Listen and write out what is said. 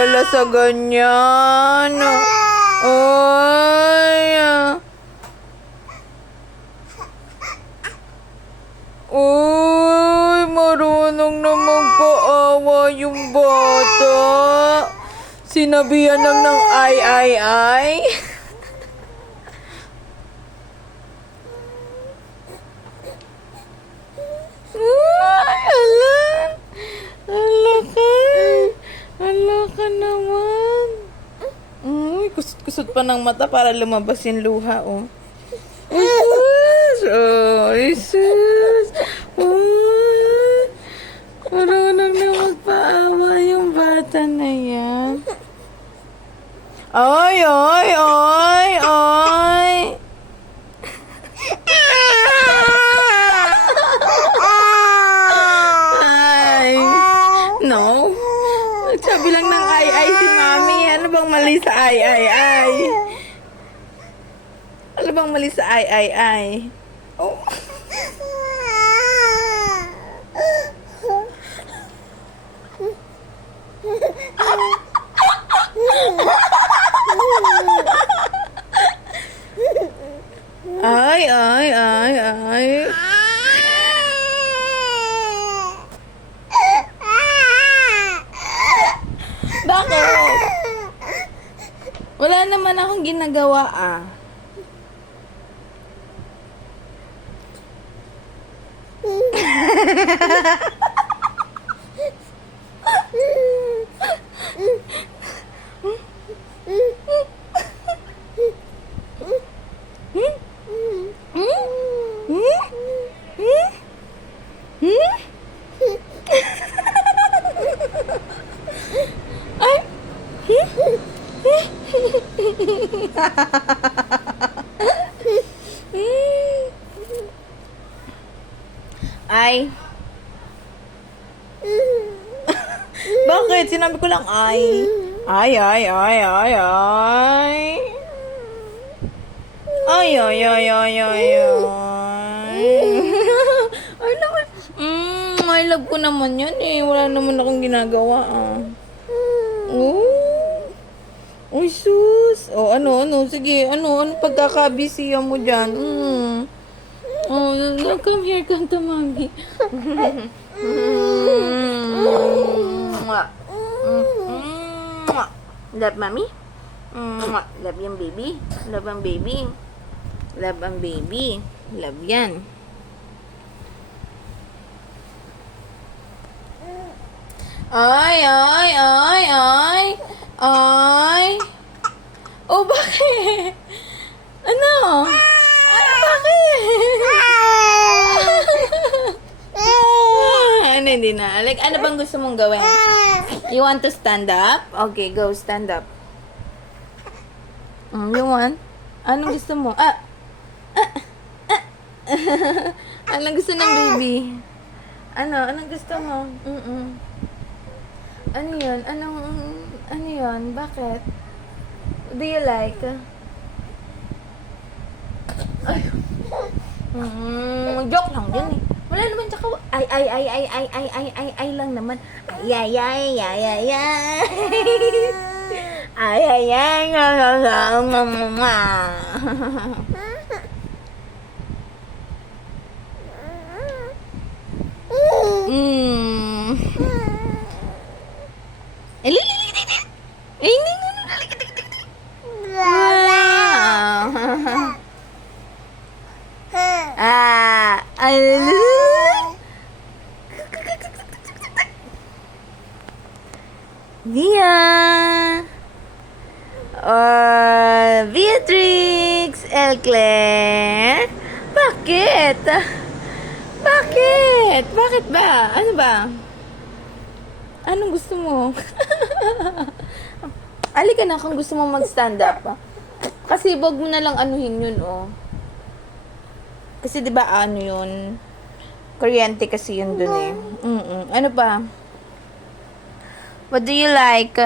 madala sa ganyan. Ay. Uy, marunong na magpaawa yung bata. Sinabihan lang ng ay. Ay, ala. Ala ka. Ala ka naman. Uy, kusot-kusot pa ng mata para lumabas yung luha, oh. Ay, sus! Ay, sus! Uy! Marunong na magpaawa yung bata na yan. Ay! Ay! No? Sabi lang ng ay si Mami. Ano bang mali sa ay? Ano bang mali sa ay? Oh. Ay. Bakit? Wala naman akong ginagawa, ah. Ay. Bakit? Sinabi ko lang ay. Ay. Ay. Ay, naman. I love ko naman yan eh. Wala naman akong ginagawa, ah. Oh. Uy, sus. Oh, ano? Sige, ano pagkakabisiyan mo dyan? Oh, no, come here, come to Mommy. Love, Mommy? Love yung baby? Love ang baby? Love ang baby? Love yan. Ay. Oh, bakit? Ano? Bakit? Hindi na. Like, ano bang gusto mong gawin? You want to stand up? Okay, go, stand up. You want? Anong gusto mo? Anong gusto ng baby? Anong gusto mo? Ano yun? Ano yun? Bakit? Do you like? Ay. Joke lang yun eh. Wala naman tsaka ay lang naman. Ay. Beatrix Elclair. Bakit? Bakit ba? Ano ba? Anong gusto mo? Halika na kung gusto mo mag-stand up. Kasi wag mo na lang anuhin yun, oh. Kasi 'di ba ano yun? Kuryente kasi yun dun eh. Ano pa? What do you like?